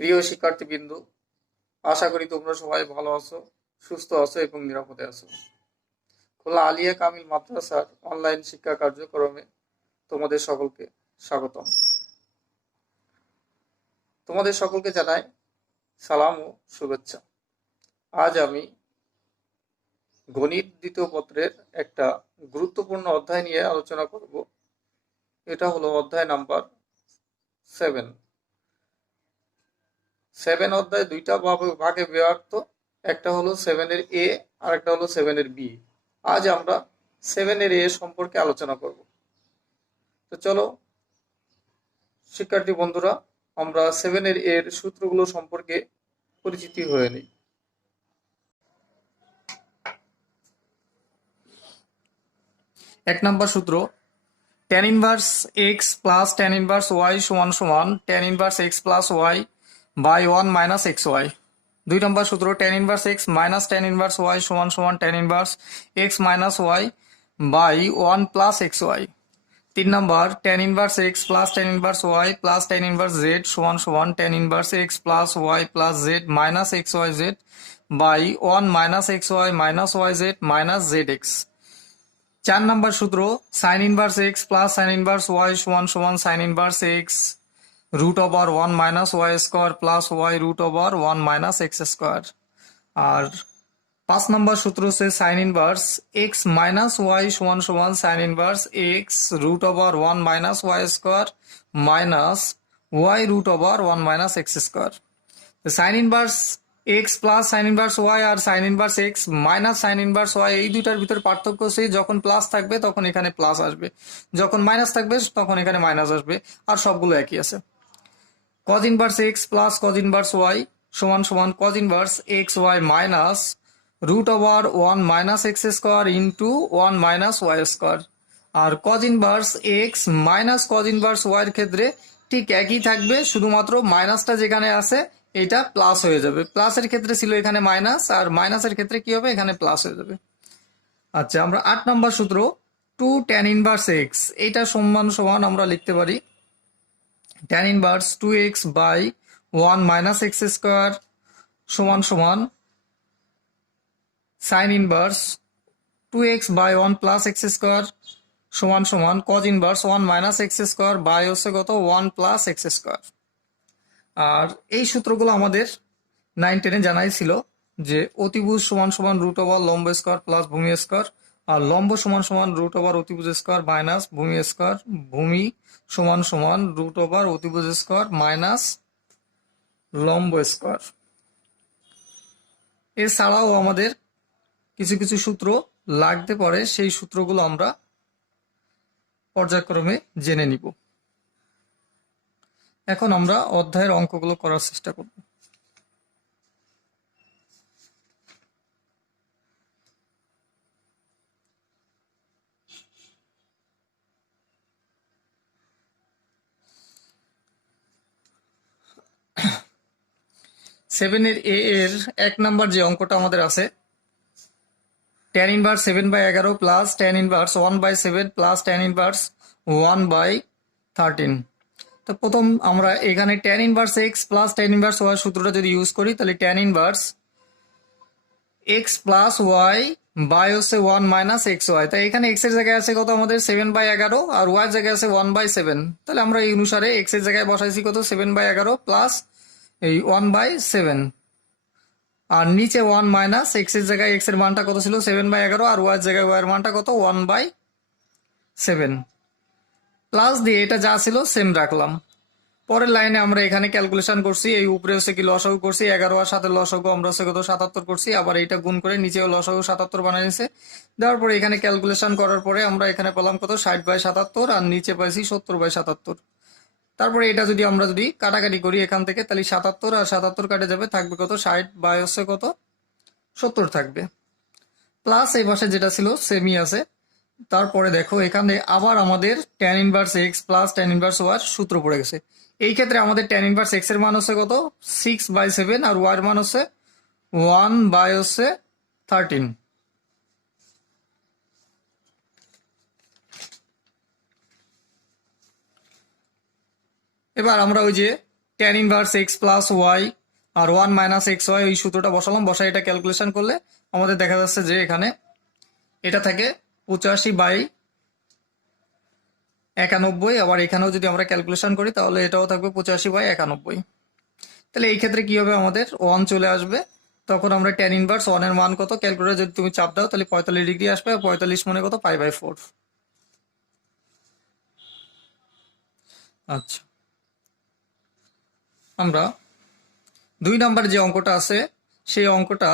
প্রিয় শিক্ষার্থীবৃন্দ, আশা করি তোমরা সবাই ভালো আছো, সুস্থ আছো এবং নিরাপদে আছো। খোলা আলিয়া কামিল মাদ্রাসার অনলাইন শিক্ষা কার্যক্রমে তোমাদের সকলকে স্বাগতম। তোমাদের সকলকে জানাই সালাম ও শুভেচ্ছা। আজ আমি গণিত দ্বিতীয় পত্রের একটা গুরুত্বপূর্ণ অধ্যায় নিয়ে আলোচনা করব। এটা হলো অধ্যায় নাম্বার 7। 7 অধ্যায় দুইটা ভাগে বিভক্ত, একটা হলো 7-এর এ আর একটা হলো 7-এর বি। আজ আমরা 7-এর এ সম্পর্কে আলোচনা করব। তো চলো শিক্ষার্থী বন্ধুরা, আমরা 7-এর এর সূত্রগুলো সম্পর্কে পরিচিতি হয়ে নিই। এক নম্বর সূত্র, tan inverse x plus tan inverse y সমান সমান tan inverse x plus y by 1 minus x y. দুই নম্বর সূত্র, tan inverse x minus tan inverse y সমান সমান tan inverse x minus y by 1 plus x y. তিন নম্বর, tan inverse x plus tan inverse y plus tan inverse z সমান সমান tan inverse x plus y plus z minus x y Z by 1 minus x y minus y z minus z x. চার number সূত্র, sine inverse x plus sine inverse y সমান সমান sine inverse x root over 1 minus y square plus y root over 1 minus x square. আর পাঁচ number সূত্র হচ্ছে sine inverse x minus y সমান সমান sine inverse x root over 1 minus y square minus y root over 1 minus x square. Sign inverse x plus sine inverse y আর sine inverse x minus sine inverse y, এই দুইটার ভিতর পার্থক্য হচ্ছে যখন plus থাকবে তখন এখানে প্লাস আসবে, যখন মাইনাস থাকবে তখন এখানে মাইনাস আসবে, আর সবগুলো একই আছে। Cos inverse x plus cos inverse y সমান সমান cos inverse x y minus root over 1 minus x square into 1 minus y square. আর cos inverse x minus cos inverse y এর ক্ষেত্রে ঠিক একই থাকবে, শুধুমাত্র মাইনাসটা যেখানে আছে এটা প্লাস হয়ে যাবে। প্লাসের ক্ষেত্রে ছিল এখানে মাইনাস, আর মাইনাসের ক্ষেত্রে কি হবে, এখানে প্লাস হয়ে যাবে। আচ্ছা, আমরা 8 নম্বর সূত্র 2 tan ইনভার্স এক্স, এটা সমান সমান আমরা লিখতে পারি tan inverse 2x by 1 minus x square সমান সমান sine inverse 2x by 1 plus x square সমান সমান cos inverse 1 minus x square by হচ্ছে কত 1 প্লাস এক্স স্কোয়ার। আর এই সূত্রগুলো আমাদের 9-10-এ জানাই ছিল যে অতিভুজ সমান সমান রুট ওভার লম্ব স্কোয়ার প্লাস ভূমি স্কোয়ার, আর লম্ব সমান সমান রুট ওভার অতিভুজ স্কোয়ার মাইনাস ভূমি স্কোয়ার, ভূমি সমান সমান রুট ওভার অতিভুজ স্কোয়ার মাইনাস লম্ব স্কোয়ার। এছাড়াও আমাদের কিছু কিছু সূত্র লাগতে পারে, সেই সূত্রগুলো আমরা পর্যায়ক্রমে জেনে নিব। এখন আমরা অধ্যায়ের অঙ্কগুলো করার চেষ্টা করব। সেভেনের এ এর 1 নাম্বার যে অঙ্কটা আমাদের আছে, tan inverse 7/11 plus tan inverse 1/7 plus tan inverse 1/13। তো প্রথম আমরা এখানে tan inverse x plus tan inverse y সূত্রটা যদি ইউজ করি, তাহলে tan inverse x plus y by হচ্ছে 1 মাইনাস এক্স ওয়াই। তাই এখানে এক্স এর জায়গায় আছে কত আমাদের 7/11 আর ওয়াই এর জায়গায় আছে 1/7। তাহলে আমরা এই অনুসারে এক্স এর জায়গায় বসাইছি কত 7/11 প্লাস এই 1/7, আর নিচে 1 মাইনাস এক্স এর জায়গায় এক্স এর মানটা কত ছিল 7/11 আর ওয়াই এর জায়গায় ওয়াই এর মানটা কত 1/7, প্লাস দিয়ে এটা যা ছিল সেম রাখলাম। পরের লাইনে আমরা এখানে ক্যালকুলেশন করছি, এই উপরে হচ্ছে কি লসাগু করছি 11 আর সাথে লসাগু আমরা হচ্ছে কত 77 করছি, আবার এইটা গুণ করে নিচেও লসাগু 77 বানিয়ে নিছে। দেওয়ার পরে এখানে ক্যালকুলেশন করার পরে আমরা এখানে পেলাম কত 60/77 আর নিচে পাইছি 70/77। তারপরে এটা যদি আমরা যদি কাটাকাটি করি এখান থেকে, তাহলে 77 আর 77 কাটে যাবে, থাকবে কত 60 বাই হচ্ছে কত 70 থাকবে, প্লাস এই পাশে যেটা ছিল সেমই আছে। তারপরে দেখো এখানে আবার আমাদের tan inverse x plus tan inverse y সূত্র পড়ে গেছে। এই ক্ষেত্রে আমাদের tan ইনভার্স এক্স এর মান হচ্ছে কত 6/7 আর ওয়াই এর মান হচ্ছে 1/13। এবার আমরা ওই যে tan inverse x plus y আর 1 মাইনাস এক্স ওয়াই, ওই সূত্রটা বসালাম, বসাই এটা ক্যালকুলেশন করলে আমাদের দেখা যাচ্ছে যে এখানে এটা থাকে 85/91, আবার এখানেও যদি আমরা ক্যালকুলেশন করি তাহলে এটাও থাকবে 85/91। তাহলে এই ক্ষেত্রে কি হবে, আমাদের 1 চলে আসবে, তখন আমরা ট্যান ইনভার্স 1 এর মান কত ক্যালকুলেটর যদি তুমি চাপ দাও তাহলে 45 ডিগ্রি আসবে, 45 মানে কত π/4। আচ্ছা, আমরা 2 নাম্বার যে অঙ্কটা আছে সেই অঙ্কটা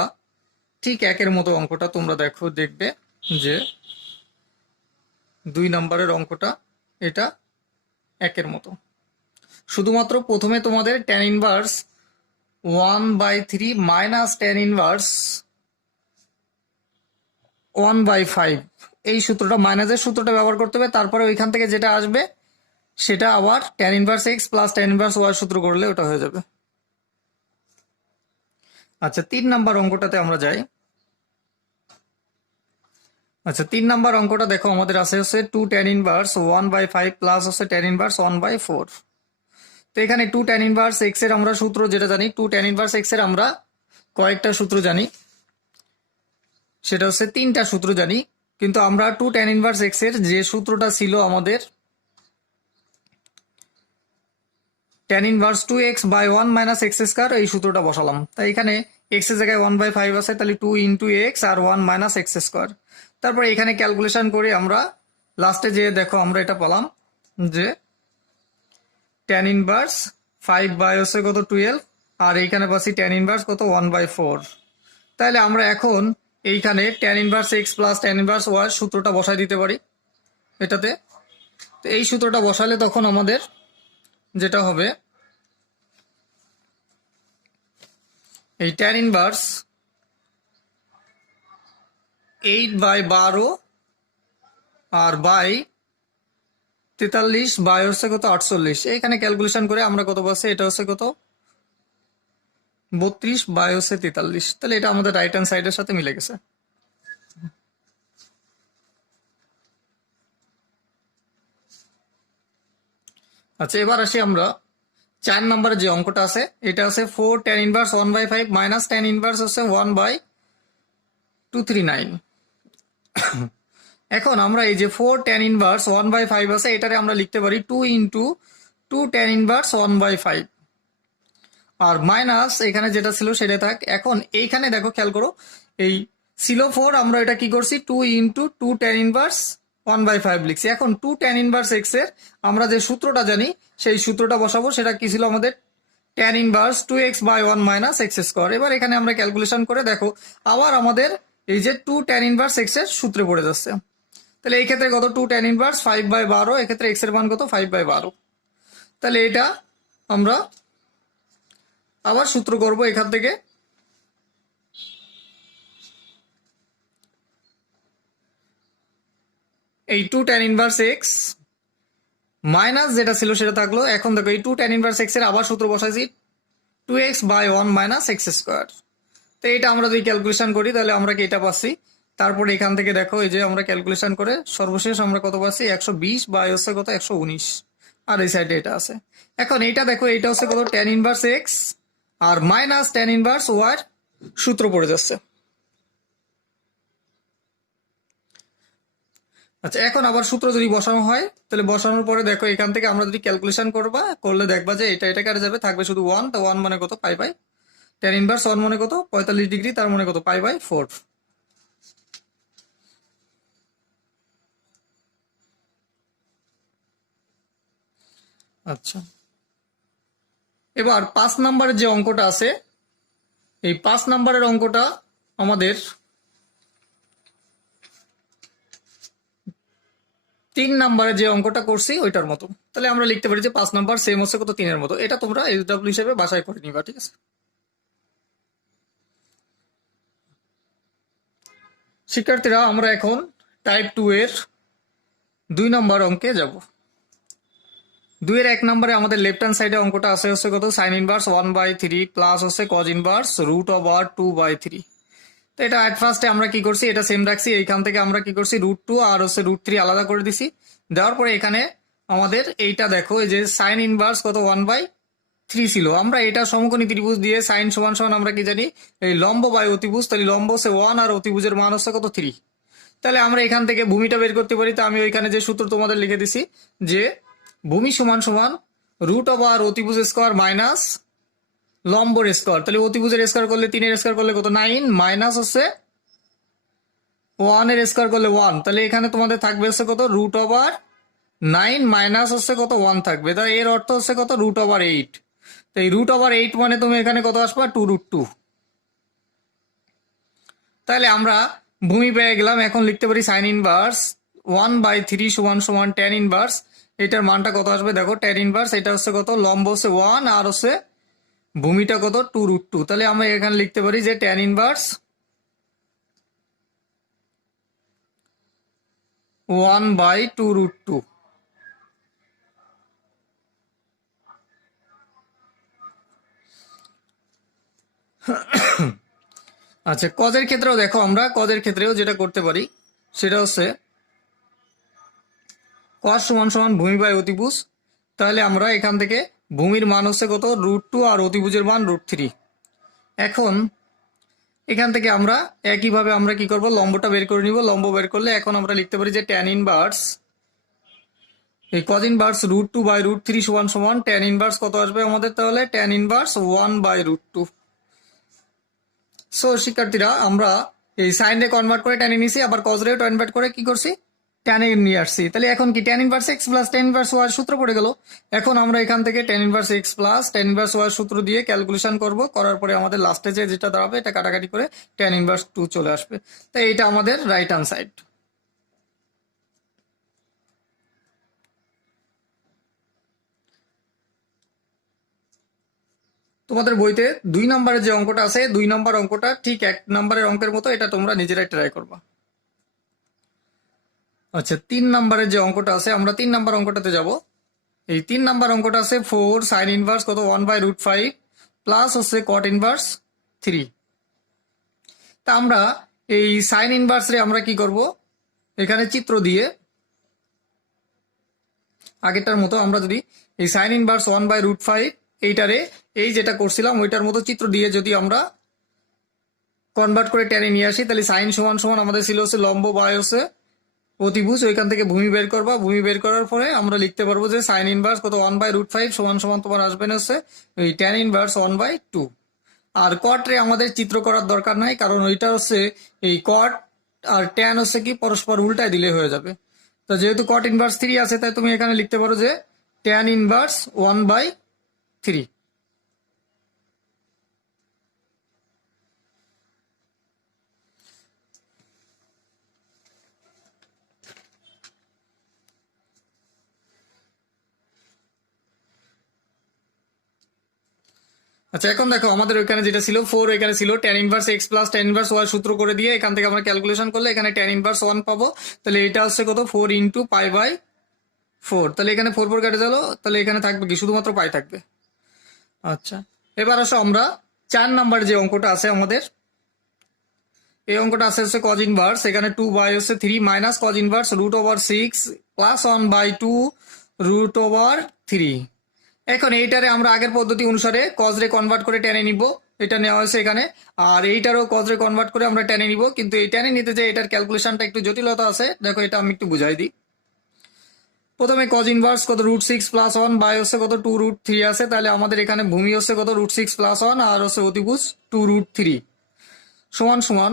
ঠিক একের মতো অঙ্কটা তোমরা দেখবে যে 2 নাম্বারের অঙ্কটা এটা একের মতো। শুধুমাত্র প্রথমে তোমাদের tan inverse 1/3 minus tan inverse 1/5 এই সূত্রটা, মাইনাসের সূত্রটা ব্যবহার করতে হবে, তারপরে ওইখান থেকে যেটা আসবে সেটা আবার tan inverse x plus tan inverse y সূত্র করলে ওটা হয়ে যাবে। আচ্ছা, 3 নাম্বার অঙ্কটাতে আমরা যাই। আচ্ছা, 3 নাম্বার অঙ্কটা দেখো, আমাদের আছে হচ্ছে 2 ট্যান ইনভার্স 1/5 প্লাস হচ্ছে ট্যান ইনভার্স 1/4। তো এখানে 2 ট্যান ইনভার্স এক্স এর আমরা সূত্র যেটা জানি, 2 ট্যান ইনভার্স এক্স এর আমরা কয়েকটা সূত্র জানি, সেটা হচ্ছে 3টা সূত্র জানি, কিন্তু আমরা 2 ট্যান ইনভার্স এক্স এর যে সূত্রটা ছিল আমাদের tan inverse 2x/1 minus x square, এই সূত্রটা বসালাম। তাই এখানে এক্স এর জায়গায় 1/5 আছে, তাহলে 2 ইন্টু এক্স আর 1 মাইনাস এক্স স্কয়ার। তারপরে এখানে ক্যালকুলেশন করে আমরা লাস্টে যে দেখো আমরা এটা পেলাম যে ট্যান ইনভার্স 5 হচ্ছে কত 12, আর এইখানে পাচ্ছি ট্যান ইনভার্স কত 1/4। তাহলে আমরা এখন এইখানে tan inverse x plus tan inverse y সূত্রটা বসাই দিতে পারি এটাতে। তো এই সূত্রটা বসালে তখন আমাদের যেটা হবে, এই ট্যান ইনভার্স 8/12 আর বাই 43 হচ্ছে কত 48, এখানে ক্যালকুলেশন করে আমরা কত পাচ্ছি, এটা হচ্ছে কত 32 হচ্ছে 43। তাহলে এটা আমাদের রাইট হ্যান্ড সাইডের সাথে মিলে গেছে। আচ্ছা, এবার আসি আমরা 4 নম্বরের যে অঙ্কটা আছে, এটা আছে 4 tan inverse 1/5 minus tan inverse হচ্ছে 1/239। এখন আমরা এই যে 4 ট্যান ইনভার্স 1/5 আছে, এটারে আমরা লিখতে পারি 2 ইন্টু 2 ট্যান ইনভার্স 1/5, আর মাইনাস এখানে যেটা ছিল সেটা থাক। এখন এইখানে দেখো খেয়াল করো, এই ছিল 4, আমরা এটা কি করছি 2 ইন্টু 2 ট্যান ইনভার্স 1/5 লিখছি। এখন 2 ট্যান ইনভার্স এক্স এর আমরা যে সূত্রটা জানি সেই সূত্রটা বসাবো, সেটা কি ছিল আমাদের tan inverse 2x/1 minus x square. এবার এখানে আমরা ক্যালকুলেশন করে দেখো আবার আমাদের এই যে 2 ট্যান ইনভার্স এক্স এর সূত্রে পড়ে যাচ্ছে। তাহলে এই ক্ষেত্রে কত 2 ট্যান ইনভার্স 5/12, এক্ষেত্রে এক্স এর মান কত 5/12। তাহলে এটা আমরা আবার সূত্র করব এখান থেকে, এই 2 ট্যান ইনভার্স এক্স মাইনাস যেটা ছিল সেটা থাকলো। এখন দেখো এই 2 ট্যান ইনভার্স এক্স এর আবার সূত্র বসাইছি 2x/1 মাইনাস এক্স স্কোয়ার। তো এটা আমরা যদি ক্যালকুলেশন করি তাহলে আমরা কি এটা পাচ্ছি। তারপরে এখান থেকে দেখো এই যে আমরা ক্যালকুলেশন করে সর্বশেষ আমরা কত পাচ্ছি 120 হচ্ছে কত 119, আর এই সাইডে এটা আছে। এখন এইটা দেখো, এইটা হচ্ছে কত ট্যান ইনভার্স এক্স আর মাইনাস ট্যান ইনভার্স ওয়াই সূত্র পড়ে যাচ্ছে। আচ্ছা, এখন আবার সূত্র যদি বসানো হয় তাহলে বসানোর পরে দেখো এখান থেকে আমরা যদি ক্যালকুলেশন করলে দেখবা যে এটা কেটে যাবে, থাকবে শুধু 1। তো 1 মানে কত π/, ট্যান ইনভার্স 1 মানে কত 45 ডিগ্রি, তার মানে কত π/4। আচ্ছা, এবার 5 নাম্বারের যে অঙ্কটা আছে, এই 5 নাম্বারের অঙ্কটা আমাদের 3 নাম্বারে যে অঙ্কটা করছি ওইটার মতো। তাহলে আমরা লিখতে পারি যে 5 নাম্বার সেম হচ্ছে কত 3 এর মতো। এটা তোমরা SW হিসেবে বাছাই করে নিবা, ঠিক আছে। শিক্ষার্থীরা, আমরা এখন টাইপ 2 এর 2 নম্বর অঙ্কে যাব। 2 এর 1 নম্বরে আমাদের লেফট হ্যান্ড সাইডে অঙ্কটা আছে হচ্ছে কত সাইন ইনভার্স 1/3 প্লাস হচ্ছে কজ ইনভার্স √2/3। তো এটা অ্যাট ফার্স্টে আমরা কি করছি, এটা সেম রাখছি। এইখান থেকে আমরা কি করছি √2 আর হচ্ছে √3 আলাদা করে দিছি। দেওয়ার পরে এখানে আমাদের এইটা দেখো, এই যে সাইন ইনভার্স কত 1/, 3 ছিল। আমরা এটা সমকোণী ত্রিভুজ দিয়ে সাইন সমান সমান আমরা কি জানি, এই লম্ব বাই অতিভুজ, তাহলে লম্ব হচ্ছে 1 আর অতিভুজের মান হচ্ছে কত 3। তাহলে আমরা এখান থেকে ভূমিটা বের করতে পারি। তো আমি ওইখানে যে সূত্র তোমাদের লিখে দিছি যে ভূমি সমান সমান রুট ওভার অতিভুজ স্কোয়ার মাইনাস লম্বর স্কোয়ার। তাহলে অতিভুজের স্কোয়ার করলে 3 এর স্কোয়ার করলে কত 9, মাইনাস হচ্ছে 1 এর স্কোয়ার করলে 1। তাহলে এখানে তোমাদের থাকবে হচ্ছে কত রুট ওভার 9 মাইনাস হচ্ছে কত 1 থাকবে। তাই এর অর্থ হচ্ছে কত রুট ওভার 8। তো এই রুট ওভার 8 মানে তুমি এখানে কত আসবা 2√2। তাহলে আমরা ভূমি পেয়ে গেলাম। এখন লিখতে পারি সাইন ইনভার্স 1/3 সমান সমান ট্যান ইনভার্স। এটার মানটা কত আসবে দেখো, ট্যান ইনভার্স এটা হচ্ছে কত, লম্ব হচ্ছে 1 আর হচ্ছে ভূমিটা কত 2√2। তাহলে আমরা এখানে লিখতে পারি যে ট্যান ইনভার্স 1/2√2। আচ্ছা, কজের ক্ষেত্রেও দেখো, আমরা কজের ক্ষেত্রেও যেটা করতে পারি সেটা হচ্ছে কস সমান সমান ভূমি বাই অতিভুজ। তাহলে আমরা এখান থেকে ভূমির মান হচ্ছে কত √2 আর অতিভুজের মান √3। এখন এখান থেকে আমরা একইভাবে আমরা কি করব, লম্বটা বের করে নিব। লম্ব বের করলে এখন আমরা লিখতে পারি যে ট্যান ইনভার্স এই কজ ইনভার্স √2/√3 সমান সমান ট্যান ইনভার্স কত আসবে আমাদের, তাহলে ট্যান ইনভার্স 1/√2। সো শিক্ষার্থীরা, আমরা এই সাইনে কনভার্ট করে ট্যানে নিছি, আবার কজ রেও কনভার্ট করে কি করছি ট্যানে নিয়ে আসছি। তাহলে এখন কি tan inverse x plus tan inverse y সূত্র পড়ে গেল। এখন আমরা এখান থেকে tan inverse x plus tan inverse y সূত্র দিয়ে ক্যালকুলেশন করব। করার পরে আমাদের লাস্টে যেটা দাঁড়াবে এটা কাটাকাটি করে ট্যান ইনভার্স 2 চলে আসবে। তাই এটা আমাদের রাইট হ্যান্ড সাইড। তোমাদের বইতে 2 নম্বরের যে অঙ্কটা আছে, 2 নম্বর অঙ্কটা ঠিক 1 নম্বরের অঙ্কের মতো, এটা তোমরা নিজেরাই ট্রাই করবা। আচ্ছা, 3 নম্বরের যে অঙ্কটা আছে, আমরা 3 নম্বর অঙ্কটাতে যাব। এই 3 নম্বর অঙ্কটা আছে 4 সাইন ইনভার্স কত 1/√5 প্লাস হচ্ছে কট ইনভার্স 3। তা আমরা এই সাইন ইনভার্স রে আমরা কি করব, এখানে চিত্র দিয়ে আগেরটার মতো আমরা যদি এই সাইন ইনভার্স 1/√5 এইটারে এই যেটা করছিলাম ওইটার মতো চিত্র দিয়ে যদি আমরা কনভার্ট করে টেনে নিয়ে আসি, তাহলে সাইন সমান সমান আমাদের ছিল হচ্ছে লম্ব বাই হচ্ছে অতিভুজ। ওইখান থেকে ভূমি বের করবা। ভূমি বের করার পরে আমরা লিখতে পারবো যে সাইন ইনভার্স কত 1/√5 সমান সমান তোমার আসবে না হচ্ছে এই ট্যান ইনভার্স 1/2। আর কট রে আমাদের চিত্র করার দরকার নাই, কারণ ওইটা হচ্ছে এই কট আর ট্যান হচ্ছে কি পরস্পর উল্টায় দিলে হয়ে যাবে। তো যেহেতু কট ইনভার্স 3 আছে, তাই তুমি এখানে লিখতে পারো যে ট্যান ইনভার্স 1/3। আচ্ছা, এখন দেখো আমাদের ওইখানে যেটা ছিল 4, এখানে ছিল tan inverse x plus tan inverse y সূত্র করে দিয়ে এখান থেকে আমরা ক্যালকুলেশন করলে এখানে ট্যান ইনভার্স 1 পাবো। তাহলে এটা হচ্ছে কত 4 × π/4। তাহলে এখানে 4 কেটে গেল, তাহলে এখানে থাকবে কি শুধুমাত্র পাই থাকবে। আচ্ছা, এবার আসো আমরা 4 নাম্বার যে অঙ্কটা আছে আমাদের, এই অঙ্কটা আছে হচ্ছে কজ ইনভার্স এখানে 2/3 মাইনাস কজ ইনভার্স √6 প্লাস 1/2 √3। এখন এইটারে আমরা আগের পদ্ধতি অনুসারে কজ রে কনভার্ট করে টেনে নিব, এটা নেওয়া হয়েছে এখানে। আর এইটারও কজ রে কনভার্ট করে আমরা টেনে নিব, কিন্তু এই টেনে নিতে যে এটার ক্যালকুলেশনটা একটু জটিলতা আছে। দেখো এটা আমি একটু বুঝাই দিই। প্রথমে কজ ইনভার্স কত √6 প্লাস 1 বাই হচ্ছে কত 2√3 আছে। তাহলে আমাদের এখানে ভূমি হচ্ছে কত √6 প্লাস 1 আর হচ্ছে অতিভুজ 2√3 সমান সমান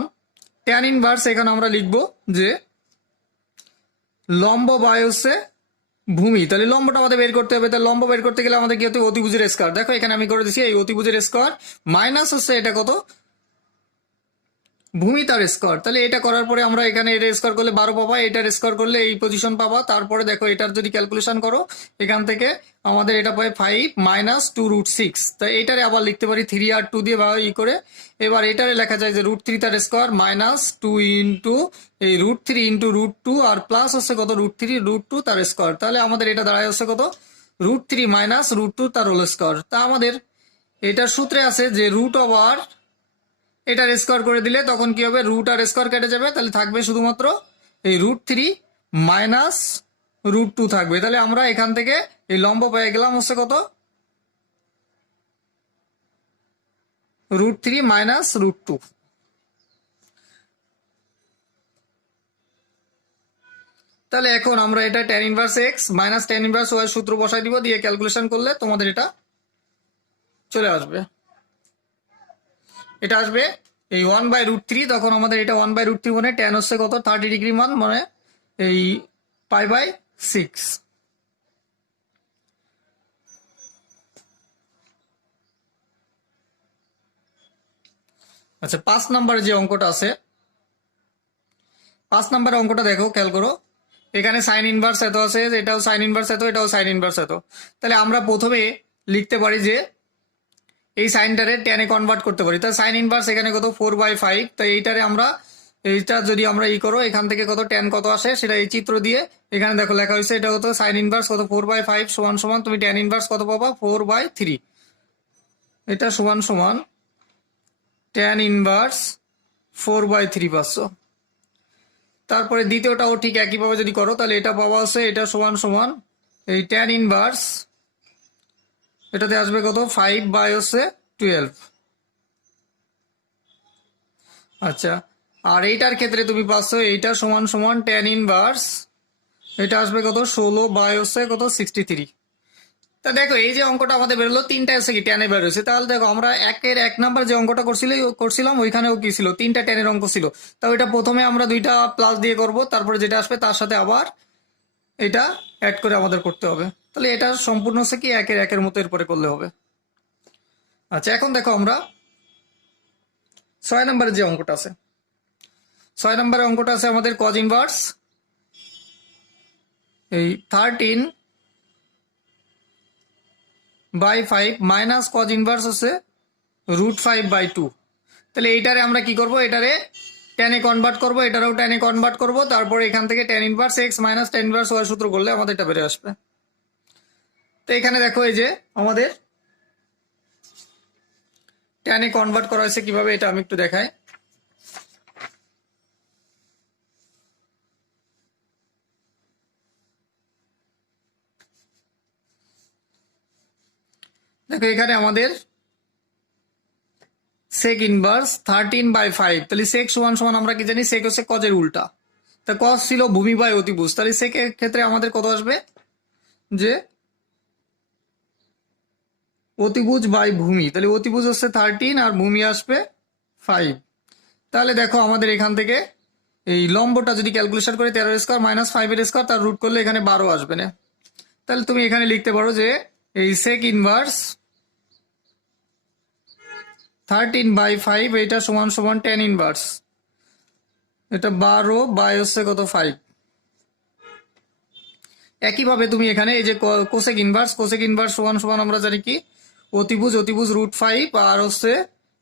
ট্যান ইনভার্স এখানে আমরা লিখব যে লম্ব বাই হচ্ছে ভূমি। তাহলে লম্বটা আমাদের বের করতে হবে। তাহলে লম্ব বের করতে গেলে আমাদের কি হতে অতিভুজের স্কয়ার। দেখো এখানে আমি করে দিচ্ছি এই অতিভুজের স্কয়ার মাইনাস হচ্ছে এটা কত ভূমি তার স্কয়ার। তাহলে এটা করার পরে আমরা এখানে এর স্কয়ার করলে 12 পাবা, এটার স্কয়ার করলে এই পজিশন পাবা। তারপরে দেখো এটার যদি ক্যালকুলেশন করো এখান থেকে আমাদের এটা পাই 5 মাইনাস 2√6। তাই এটারে আবার লিখতে পারি 3 আর 2 দিয়ে বা ই করে। এবার এটারে লেখা যায় যে √3 তার স্কয়ার মাইনাস 2 ইন্টু এই √3 ইন্টু √2 আর প্লাস হচ্ছে কত √3 √2 তার স্কয়ার। তাহলে আমাদের এটা দাঁড়ায় হচ্ছে কত √3 মাইনাস √2 তার হোল স্কয়ার। তা আমাদের এটার সূত্রে আছে যে রুট ওভার এটার স্কোয়ার করে দিলে তখন কি হবে রুট আর স্কোয়ার কেটে যাবে, তাহলে থাকবে শুধুমাত্র এই √3 মাইনাস √2 থাকবে। তাহলে আমরা এখান থেকে এই লম্ব পেয়ে গেলাম হচ্ছে কত √3 মাইনাস √2। তাহলে এখন আমরা এটা tan inverse x minus tan inverse y সূত্র বসাই দিব, দিয়ে ক্যালকুলেশন করলে তোমাদের এটা চলে আসবে। এটা আসবে এই 1/√3, তখন আমাদের এটা 1/√3 মানে tan হচ্ছে কত 30 ডিগ্রি মান, মানে এই π/6। আচ্ছা 5 নাম্বার যে অঙ্কটা আছে, 5 নাম্বারের অঙ্কটা দেখো, খেয়াল করো। এখানে সাইন ইনভার্স এত আছে, এটাও সাইন ইনভার্স এত, এটাও সাইন ইনভার্স এত। তাহলে আমরা প্রথমে লিখতে পারি যে এই সাইনটারে ট্যানে কনভার্ট করতে পারি। তাহলে সাইন ইনভার্স এখানে কত 4/5, তাই এইটারে আমরা এইটা যদি আমরা করো, এখান থেকে কত ট্যান কত আসে সেটা এই চিত্র দিয়ে এখানে দেখো লেখা হয়েছে। এটা কত সাইন ইনভার্স কত 4/5 সমান সমান তুমি ট্যান ইনভার্স কত পাবা 4/3। এটা সমান সমান ট্যান ইনভার্স 4/3 পাচ্ছ। তারপরে দ্বিতীয়টাও ঠিক একইভাবে যদি করো, তাহলে এটা পাওয়া আছে, এটা সমান সমান এই ট্যান ইনভার্স, এটাতে আসবে কত 5/12। আচ্ছা, আর এইটার ক্ষেত্রে তুমি পাচ্ছ এইটা সমান সমান ট্যান ইনভার্স, এটা আসবে কত 16/কত 63। তা দেখো এই যে অঙ্কটা আমাদের বেরোলো, তিনটা এসে কি ট্যানে বেরোছে। তাহলে দেখো আমরা 1 নাম্বার যে অঙ্কটা করছিলাম ওইখানেও কি ছিল, 3টা ট্যানের অঙ্ক ছিল। তা ওইটা প্রথমে আমরা 2টা প্লাস দিয়ে করব, তারপরে যেটা আসবে তার সাথে আবার এটা অ্যাড করে আমাদের করতে হবে। তাহলে এটা সম্পূর্ণ হচ্ছে কি 1 মতো এরপরে করলে হবে। আচ্ছা এখন দেখো আমরা 6 নাম্বারের যে অঙ্কটা আছে, 6 নাম্বারের অঙ্কটা আছে আমাদের কজ ইনভার্স এই 13/5 মাইনাস কজ ইনভার্স হচ্ছে √5/2। তাহলে এইটারে আমরা কি করব, এটারে ট্যানে কনভার্ট করব, এটারও ট্যানে কনভার্ট করব, তারপরে এখান থেকে tan inverse x minus tan inverse y সূত্র করলে আমাদের এটা বেরিয়ে আসবে। তো এখানে দেখো এই যে আমাদের ট্যানে কনভার্ট করা হয়েছে কিভাবে, এটা আমি একটু দেখাই। দেখো এখানে আমাদের সেক ইনভার্স 13/5, তাহলে সেক সমান সমান আমরা কি জানি, সেক হচ্ছে কজের উল্টা। তা কজ ছিল ভূমি বাই অতিভুজ, তাহলে সেকের ক্ষেত্রে আমাদের কত আসবে যে অতিভুজ বাই ভূমি, তাহলে অতিভুজ হচ্ছে 13 আর ভূমি আসবে 5। তাহলে দেখো আমাদের এখান থেকে এই লম্বটা যদি ক্যালকুলেশন করে 13² মাইনাস 5² তার রুট করলে এখানে 12 আসবে না। তাহলে তুমি এখানে লিখতে পারো যে এই সেক ইনভার্স 13/5 এটা সমান সমান ট্যান ইনভার্স, এটা 12 হচ্ছে কত 5। একইভাবে তুমি এখানে এই যে কোসেক ইনভার্স সমান সমান আমরা জানি কি অতিভুজ √5 আর হচ্ছে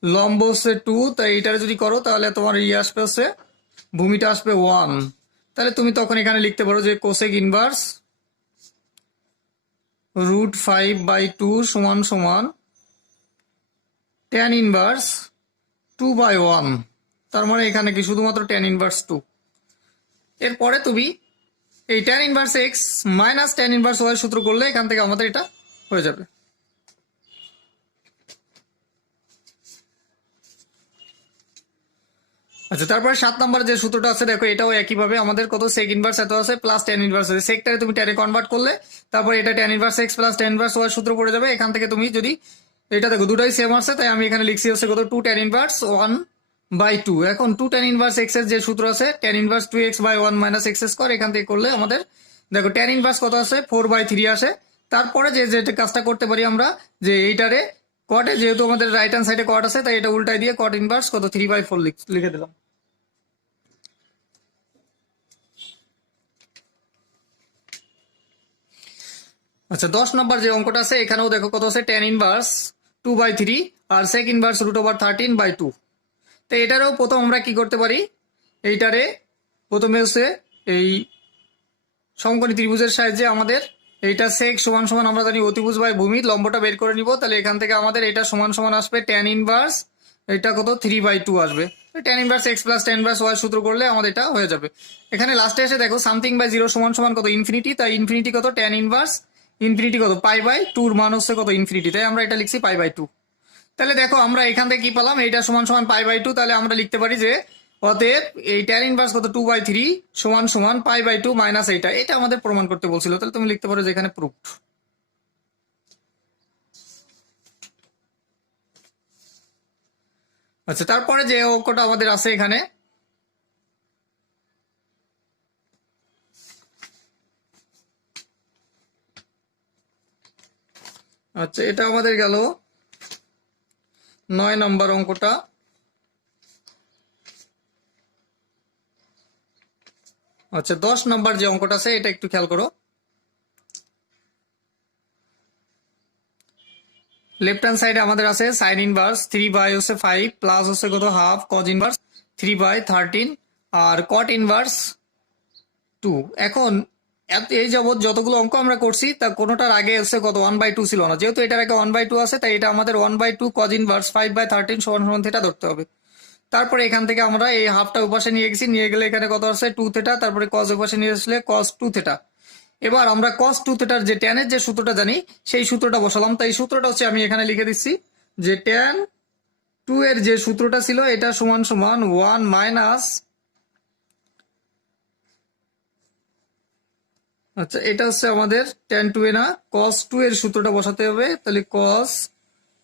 লম্ব হচ্ছে 2, তাই এটারে যদি করো তাহলে তোমার আসবে হচ্ছে ভূমিটা আসবে 1। তাহলে তুমি তখন এখানে লিখতে পারো যে কোসেক ইনভার্স √5/2 সমান সমান ট্যান ইনভার্স 2/1, তার মানে এখানে কি শুধুমাত্র ট্যান ইনভার্স 2। এরপরে তুমি এই tan inverse x minus tan inverse y সূত্র করলে এখান থেকে আমাদের এটা হয়ে যাবে। আচ্ছা তারপরে 7 নম্বর যে সূত্রটা আছে দেখো, এটাও একইভাবে আমাদের কত সেক ইনভার্স এত আছে প্লাস ট্যান ইনভার্স আছে, সেকটারে তুমি ট্যানে কনভার্ট করলে তারপরে এটা tan inverse x plus tan inverse y সূত্র পড়ে যাবে। এখান থেকে তুমি যদি এটা দেখো দুটাই সেম আছে, তাই আমি এখানে লিখছি হচ্ছে কত 2 ট্যান ইনভার্স 1/2। এখন 2 ট্যান ইনভার্স x এর যে সূত্র আছে tan inverse 2x/1 minus x², এখান থেকে করলে আমাদের দেখো ট্যান ইনভার্স কত আছে 4/3 আসে। তারপরে যে কাজটা করতে পারি আমরা যে এইটারে কটে, যেহেতু আমাদের রাইট হ্যান্ড সাইডে কট আছে তাই এটা উল্টাই দিয়ে কট ইনভার্স কত 3/4 লিখে দিলাম। আচ্ছা 10 নম্বর যে অঙ্কটা আছে এখানেও দেখো কত আছে ট্যান ইনভার্স 2/3 আর সেক ইনভার্স √13/2। তো এটারও প্রথম আমরা কি করতে পারি, এইটারে প্রথমে হচ্ছে এই সমকোণী ত্রিভুজের সাহায্যে আমাদের এইটা সেক সমান সমান আমরা জানি অতিভুজ বাই ভূমি, লম্বটা বের করে নিব। তাহলে এখান থেকে আমাদের এটা সমান সমান আসবে ট্যান ইনভার্স এটা কত 3/2 আসবে। Tan inverse x plus tan inverse y সূত্র করলে আমাদের এটা হয়ে যাবে। এখানে লাস্টে এসে দেখো সামথিং বাই 0 সমান সমান কত ইনফিনিটি, তাই ইনফিনিটি কত ট্যান ইনভার্স ইনফিনিটি কত π/2 মান হচ্ছে কত ইনফিনিটি, তাই আমরা এটা লিখছি π/2। তো তাহলে দেখো আমরা এখান থেকে কি পেলাম, এইটা সমান সমান পাই বাই টু। তাহলে আমরা লিখতে পারি যে অতএব এই ট্যান ইনভার্স কত 2/3 সমান সমান পাই বাই টু মাইনাস এইটা। এটা আমাদের প্রমাণ করতে বলছিল, তাহলে তুমি লিখতে পারো যে এখানে প্রুফড। আচ্ছা, তারপরে যে অঙ্কটা আমাদের আছে এখানে, আচ্ছা এটা আমাদের গেল 9 নম্বর অঙ্কটা। আচ্ছা 10 নম্বর যে অঙ্কটা আছে এটা একটু খেয়াল করো। লেফট হ্যান্ড সাইডে আমাদের আছে সাইন ইনভার্স 3/5 প্লাস হচ্ছে কত হাফ কজ ইনভার্স 3/13 আর কট ইনভার্স 2। এখন এই যাবৎ যতগুলো অঙ্ক আমরা করছি তা কোনোটার আগে হচ্ছে কত 1/2 ছিল না, যেহেতু এটার আগে 1/2 আছে তাই এটা আমাদের 1/2 কজ ইনভার্স 5/13 সমান সমান থিটা ধরতে হবে। তারপরে এখান থেকে আমরা এই হাফটা উপাশে নিয়ে গেছি, নিয়ে গেলে এখানে কত আছে 2 থেটা, তারপরে কজ উপাশে নিয়ে আসলে কজ 2 থেটা। এবার আমরা কস 2 থেটার যে ট্যানের যে সূত্রটা জানি সেই সূত্রটা বসালাম। তাই সূত্রটা হচ্ছে আমি এখানে লিখে দিচ্ছি যে ট্যান 2 এর যে সূত্রটা ছিল এটা সমান সমান 1 মাইনাস, আচ্ছা এটা হচ্ছে আমাদের ট্যান 2 এ না কস 2 এর সূত্রটা বসাতে হবে। তাহলে কস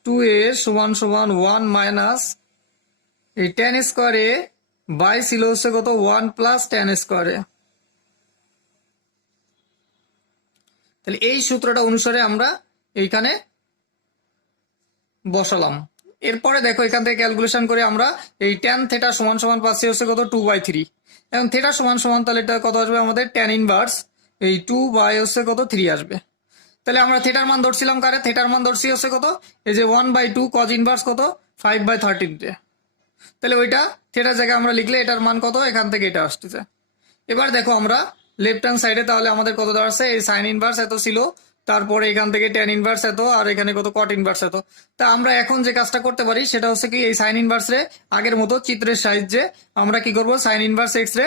2 এর সমান সমান 1 মাইনাস এই ট্যান স্কোয়ারে বাই ছিল হচ্ছে কত 1 প্লাস ট্যান স্কোয়ারে। তাহলে এই সূত্রটা অনুসারে আমরা এইখানে বসালাম। এরপরে দেখো এখান থেকে ক্যালকুলেশন করে আমরা এই ট্যান থেটা সমান সমান পাচ্ছি হচ্ছে কত 2/3। এখন থেটা সমান সমান তাহলে এটা কত আসবে আমাদের ট্যান ইনভার্স এই 2 হচ্ছে কত 3 আসবে। তাহলে আমরা থেটার মান ধরছিলাম কারে, থেটার মান ধরছি হচ্ছে কত এই যে 1/2 কজ ইনভার্স কত 5/13। তাহলে ওইটা থেটার জায়গায় আমরা লিখলে এটার মান কত এখান থেকে এটা আসতেছে। এবার দেখো আমরা লেফট হ্যান্ড সাইডে তাহলে আমাদের কত দাঁড়াচ্ছে এই সাইন ইনভার্স এত ছিল, তারপরে এখান থেকে ট্যান ইনভার্স এত, আর এখানে কত কট ইনভার্স এত। তা আমরা এখন যে কাজটা করতে পারি সেটা হচ্ছে কি এই সাইন ইনভার্স রে আগের মতো চিত্রের সাহায্যে আমরা কি করব সাইন ইনভার্স এক্স রে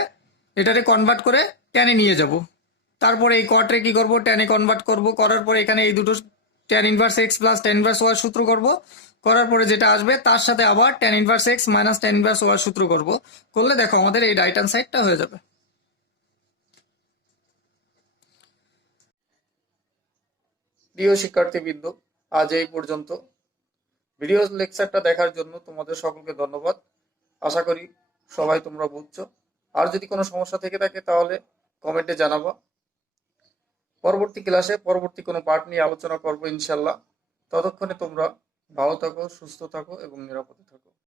এটারে কনভার্ট করে ট্যানে নিয়ে যাব। তারপরে এই কট রে কি করব ট্যানে কনভার্ট করব, করার পরে এখানে এই দুটো tan inverse x plus tan inverse y সূত্র করব, করার পরে যেটা আসবে তার সাথে আবার tan inverse x minus tan inverse y সূত্র করব, করলে দেখো আমাদের এই রাইট হ্যান্ড সাইডটা হয়ে যাবে। প্রিয় শিক্ষার্থীবৃন্দ, আজ এই পর্যন্ত। ভিডিও লেকচারটা দেখার জন্য তোমাদের সকলকে ধন্যবাদ। আশা করি সবাই তোমরা বুঝছো। আর যদি কোনো সমস্যা থেকে থাকে তাহলে কমেন্টে জানাবো। পরবর্তী ক্লাসে পরবর্তী কোনো পার্ট নিয়ে আলোচনা করবো ইনশাল্লাহ। ততক্ষণে তোমরা ভালো থাকো, সুস্থ থাকো এবং নিরাপদে থাকো।